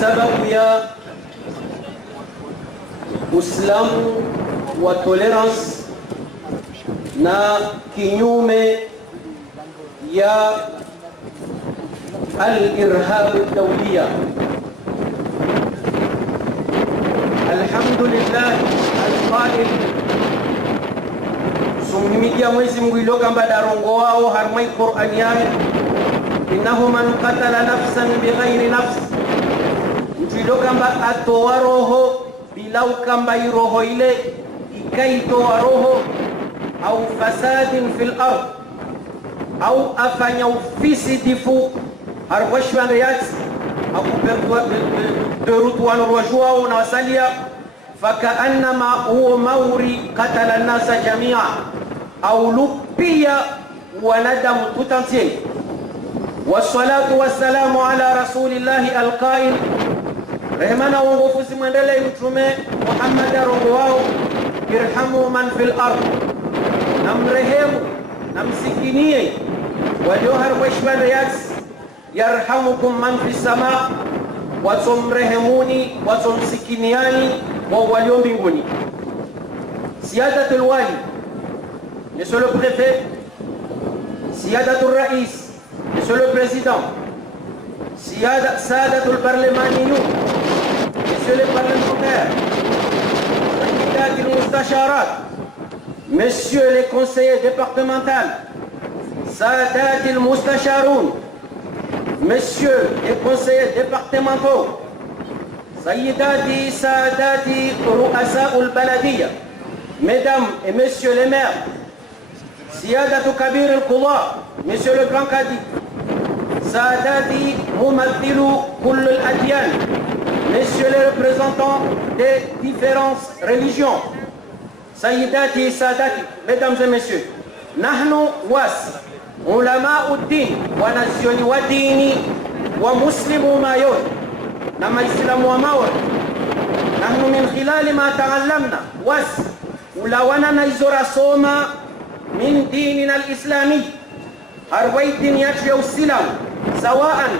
sababu ya Uislamu wa tolerance na kinyume ya al-irhab ad-dawliya. Alhamdulillah al-qail sumhimidia Mwenyezi Mungu ilokamba darongo wao harmai Qur'an yake innahu man qatala nafsan bighairi nafs, ilokamba atoa roho bila ukamba iroho ile ikaitoa roho, au fasadin fil ard, au afanya ufisidifu harwashwande yati akuperwa de rutuano rwajwao na wasalia fakaannama huwa mauri katala nasa jamia, au lupia wanadamu tutantie. Wassalatu wassalamu ala rasulillahi alqail, rehmana uongofu zimwendele mtume Muhammad arongo wao, irhamu man fil ard, namrehemu namsikinie walioharweshwande yati yarhamukum man fi sama, watomrehemuni watomsikiniani wa walio mbinguni. Siyadatul wali, monsieur le préfet, siyadatul rais, monsieur le président, sadatul parlemaniyun, monsieur le parlementaire, sadatul mustasharat, messieurs les conseillers départementaux, sadatul mustasharoun, messieurs les conseillers départementaux, Sayyidati Sadati Ru'asa'ul Baladiyya, mesdames et messieurs les maires, Siyadatu Kabir al-Qudha, monsieur le grand cadi, Sadati Mumathilu Kull al-Adyan, messieurs les représentants des différentes religions, Sayyidati Sadati, mesdames et messieurs, Nahnu was ulama'uddin, wanazioni wa dini wa muslimu mayon na maislamu wa mawe, nahnu min khilali ma ta'allamna was ulawana na izora soma min dinina al-islami, harwai dini yetu ya Uislamu, sawaan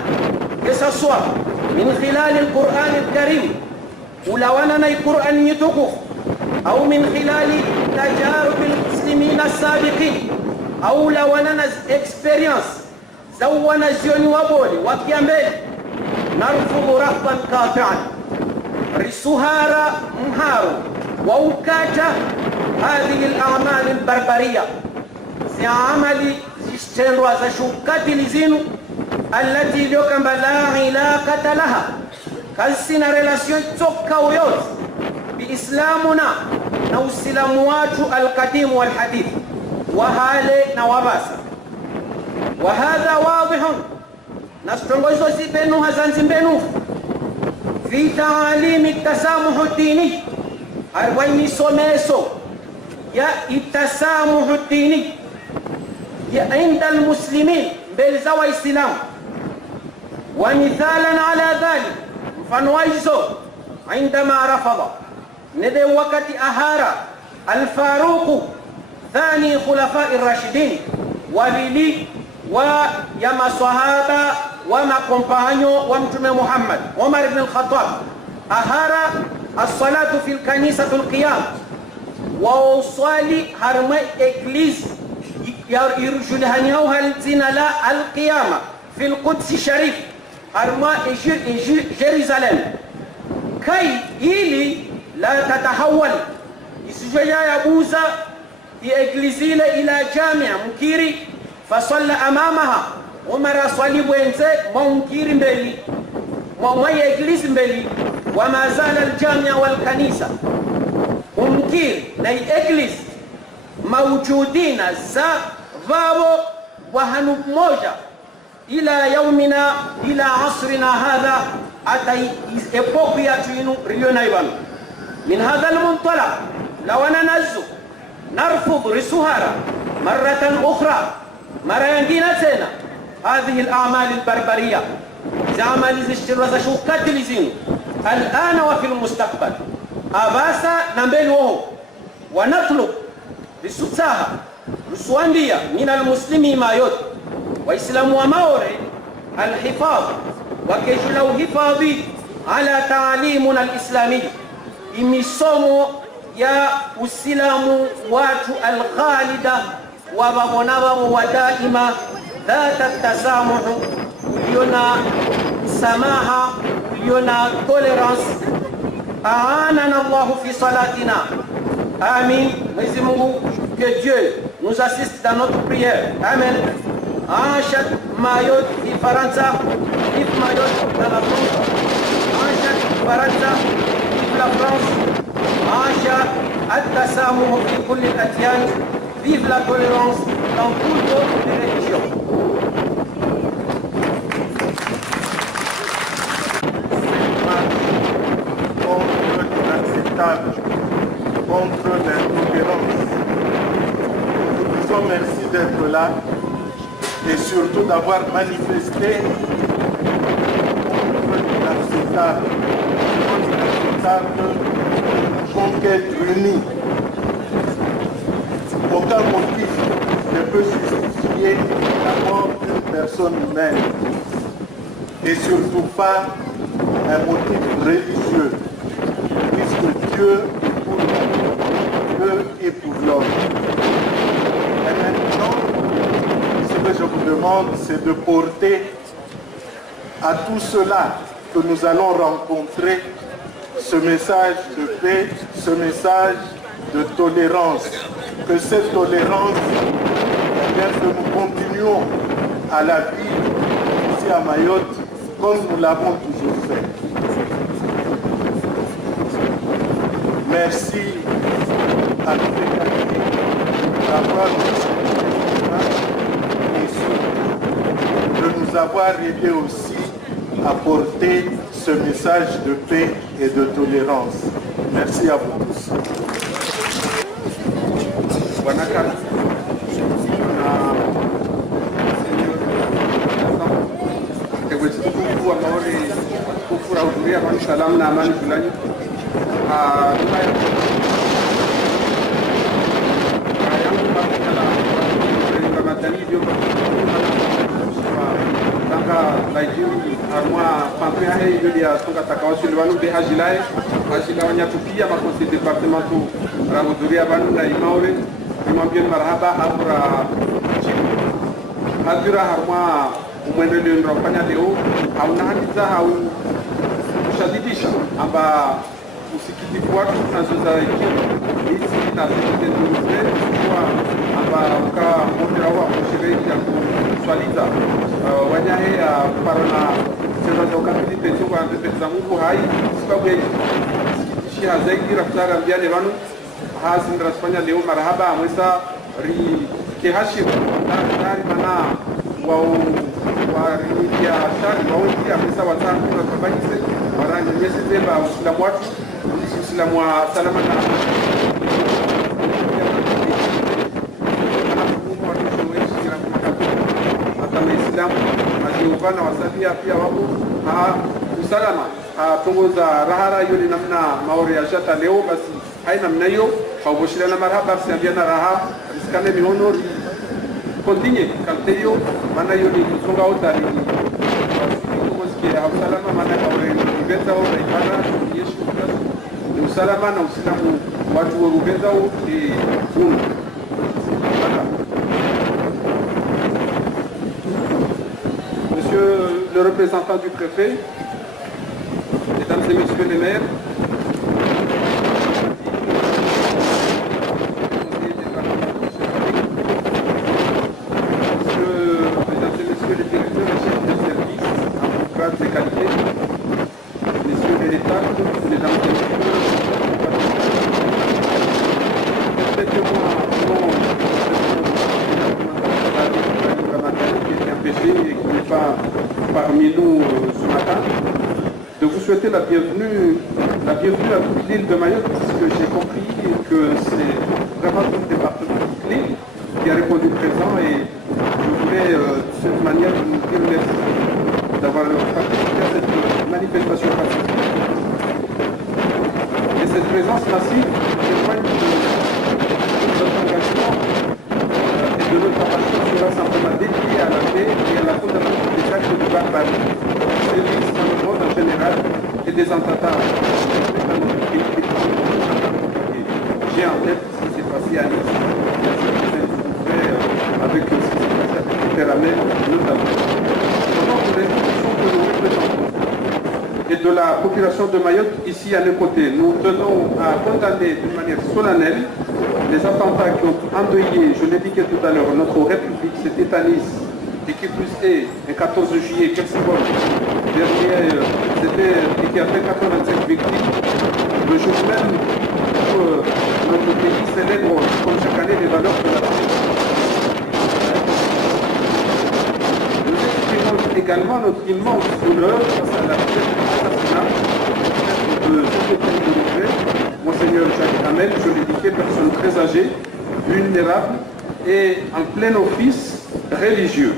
kisaswa min khilali al-Qur'an al-Karim, ulawana na Qur'an yitukufu, au min khilali tajarub al-muslimin as-sabiqin, au la wanana experience za wanazioni waboli wakiambele, narfudu rahban qati'an, risuhara mharu wa ukata hadhihi al-a'mal al-barbariya, si amali zishtendwa za shukati lizinu allati liokamba la ilaqata laha kazi na relation toka yote biislamuna na uislamu watu alqadim walhadith wahale na wabasa. Wahadha wadihun, na stongozo zibenu hazanzimbenu fi taalimi tasamuhu dini, arwaini someso ya itasamuhu dini ya inda almuslimin belza wa islam. Wa mithalan ala dhalik, mfano waizo عندما رفض ندي وقت أهارا الفاروق ثاني خلفاء الراشدين وبلي ويما صحابة وما كومبانيو ومتم محمد عمر بن الخطاب أهارا الصلاة في الكنيسة القيام وصلي هرمي إكليز يرجلهنيوها الزنا لا القيامة في القدس الشريف هرمي جيروزالم كي إلي لا تتحول يسجيا يبوزا يأجلسين إلى جامع مكيري فصلى أمامها عمر صلي بوينسي منكير مبلي وما يجلس مبلي وما زال الجامع والكنيسة منكير لا يجلس موجودين زا فابو وهنب موجة إلى يومنا إلى عصرنا هذا أتي إبوكيا تينو ريونايبان. من هذا المنطلق لو أنا نرفض رسوهارا مرة أخرى مرة يندينا سينا هذه الأعمال البربرية زعمال الشرزة شوكات لزينو الآن وفي المستقبل أباسا نمبلوه ونطلب رسوتاها رسواندية من المسلمين ما يد وإسلام وموري الحفاظ وكجلو حفاظي على تعليمنا الإسلامي imisomo ya uislamu watu alghalida wababonabamo wadaima dhata tasamuhu, uliona samaha, uliona tolerance. Aanana Allahu fi salatina. Amin. Mwenyezi Mungu, que Dieu nous assiste dans notre prière. Amen. Anshad Mayot fi Faransa, if Mayot dans la France. Anshad Faransa, if la France. Ancha التسامح في كل الأديان. Vive la tolérance dans toutes les religions. Contre l'inacceptable, contre l'intolérance. Nous vous disons merci d'être là et surtout d'avoir manifesté contre l'inacceptable. Nous ne pouvons qu'être unis. Aucun motif ne peut justifier la mort d'une personne humaine et surtout pas un motif religieux, puisque Dieu est pour l'homme. Dieu est pour l'homme. Et maintenant, ce que je vous demande, c'est de porter à tout cela que nous allons rencontrer ce message de paix, ce message de tolérance. Que cette tolérance, que nous continuions à la vie ici à Mayotte comme nous l'avons toujours fait. Merci à tous les camarades d'avoir et surtout de nous avoir aidés aussi à porter ce message de paix et de tolérance. Merci à vous tous. Wanakana na kufu wa maori kufura hudhuria kwa salamu na amani fulani armoa pampé a rei de a songa takao silvano de agilai agila wanya tupia ma conseil départemental ra hudhuria banu na imaure imambien marhaba habra hadira harma umwendeleo nrofanya leo hauna hadiza au kushadidisha amba usikitifu watu tunazozaikia hizi na zile nduruze kwa amba uka motera wa kushiriki ya kuswaliza wanyahe parana observação kapilite chungu andepeza Mungu hai sababu ya ishi hazaidi rafutara mbiane vanu hazi ndrasifanya leo marahaba amwesa ri kehashim dari mana wariya shari wawezi amwesa watanu rakabakise warani mwesi zemba usilamu watu usilamu wa salama na Waislamu majiuvana wasafia pia wapo usalama tongoza rahara yule namna maori ya jata leo basi hai namna hiyo hauboshirana marhaba siambiana raha riskane mihono continue kalteyo maana hiyo ni kusonga utari tongozikia usalama maana maori rubeza au raibana yesu ni usalama na usilamu watu wa rubeza au ni uno. Monsieur le représentant du préfet, mesdames et messieurs les maires, mesdames et messieurs les directeurs et chefs de service, avocats et qualités, messieurs les États, mesdames et messieurs, et qui n'est pas parmi nous ce matin, de vous souhaiter la bienvenue à toute l'île de Mayotte, puisque j'ai compris que c'est vraiment tout le département de l'île qui a répondu présent et je voulais de cette manière vous dire merci d'avoir participé à cette manifestation pacifique. Et cette présence massive témoigne de notre engagement et de notre passion sera simplement dédiée à la paix et à la condamnation des actes de barbarie, des sévices dans le monde en général et des attentats dans notre pays. J'ai en tête ce qui s'est passé à Nice, avec ce qui s'est passé à Méditerranée, notamment. Au nom de l'institution que nous représentons et de la population de Mayotte ici à nos côtés, nous tenons à condamner d'une manière solennelle les attentats qui ont endeuillé, je l'ai dit tout à l'heure, notre République s'est étanise et qui plus est, le 14 juillet, quel symbole dernier, c'était et qui a fait 85 victimes. Le jour même où notre pays célèbre, comme chaque année, les valeurs de la paix. Nous exprimons également notre immense douleur face à la assassinat de secrétaire de l'Église, Monseigneur Jacques Hamel, je l'ai dit, personne très âgée, vulnérable et en plein office religieux.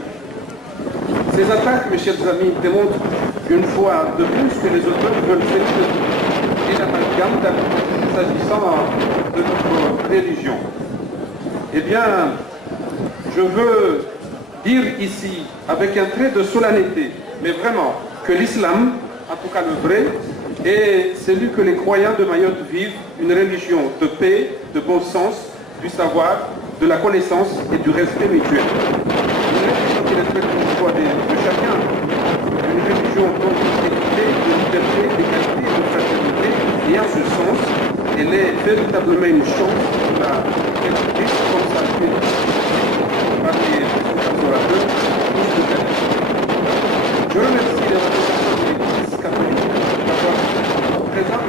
Ces attaques, mes chers amis, démontrent une fois de plus que les auteurs veulent faire et l'amalgame s'agissant de notre religion. Eh bien, je veux dire ici, avec un trait de solennité, mais vraiment, que l'islam, en tout cas le vrai, est celui que les croyants de Mayotte vivent, une religion de paix, de bon sens, du savoir, de la connaissance et du respect mutuel. Une religion qui respecte le choix de chacun, une religion donc d'équité, de liberté, d'égalité et de fraternité, et en ce sens, elle est véritablement une chance pour la République, comme ça a été par les orateurs, tous de qualité. Je remercie les représentants de l'Église catholique d'avoir présent,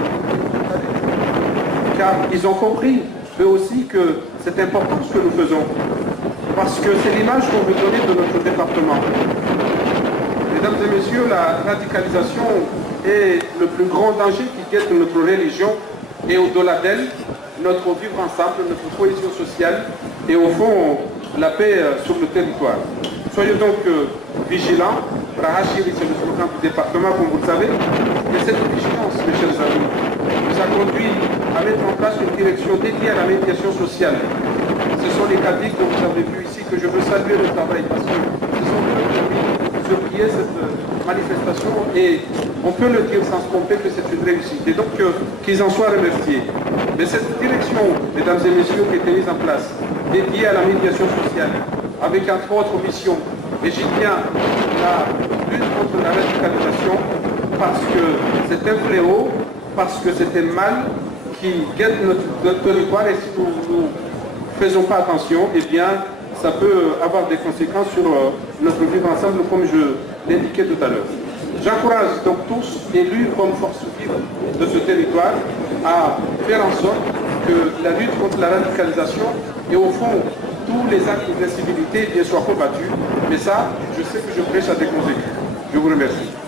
car ils ont compris, eux aussi, que c'est important ce que nous faisons, parce que c'est l'image qu'on veut donner de notre département. Mesdames et messieurs, la radicalisation est le plus grand danger qui guette notre religion et au-delà d'elle, notre vivre ensemble, notre cohésion sociale et au fond, la paix sur le territoire. Soyez donc vigilants. Rahachiri, c'est le slogan du département, comme vous le savez. Et cette vigilance, mes chers amis, nous a conduit à mettre en place une direction dédiée à la médiation sociale. Ce sont les cadres que vous avez vus ici que je veux saluer le travail parce que ce sont eux qui ont mis sur pied cette manifestation et on peut le dire sans se tromper que c'est une réussite. Et donc qu'ils en soient remerciés. Mais cette direction, mesdames et messieurs, qui a été mise en place, dédiée à la médiation sociale, avec entre autres missions, et j'y tiens la lutte contre la radicalisation parce que c'est un fléau, parce que c'est un mal qui guette notre territoire et si nous ne faisons pas attention, eh bien, ça peut avoir des conséquences sur notre vivre ensemble, comme je l'indiquais tout à l'heure. J'encourage donc tous, élus comme force vive de ce territoire, à faire en sorte que la lutte contre la radicalisation et au fond tous les actes d'incivilité bien soient combattus. Mais ça, je sais que je prêche à des convaincus. Je vous remercie.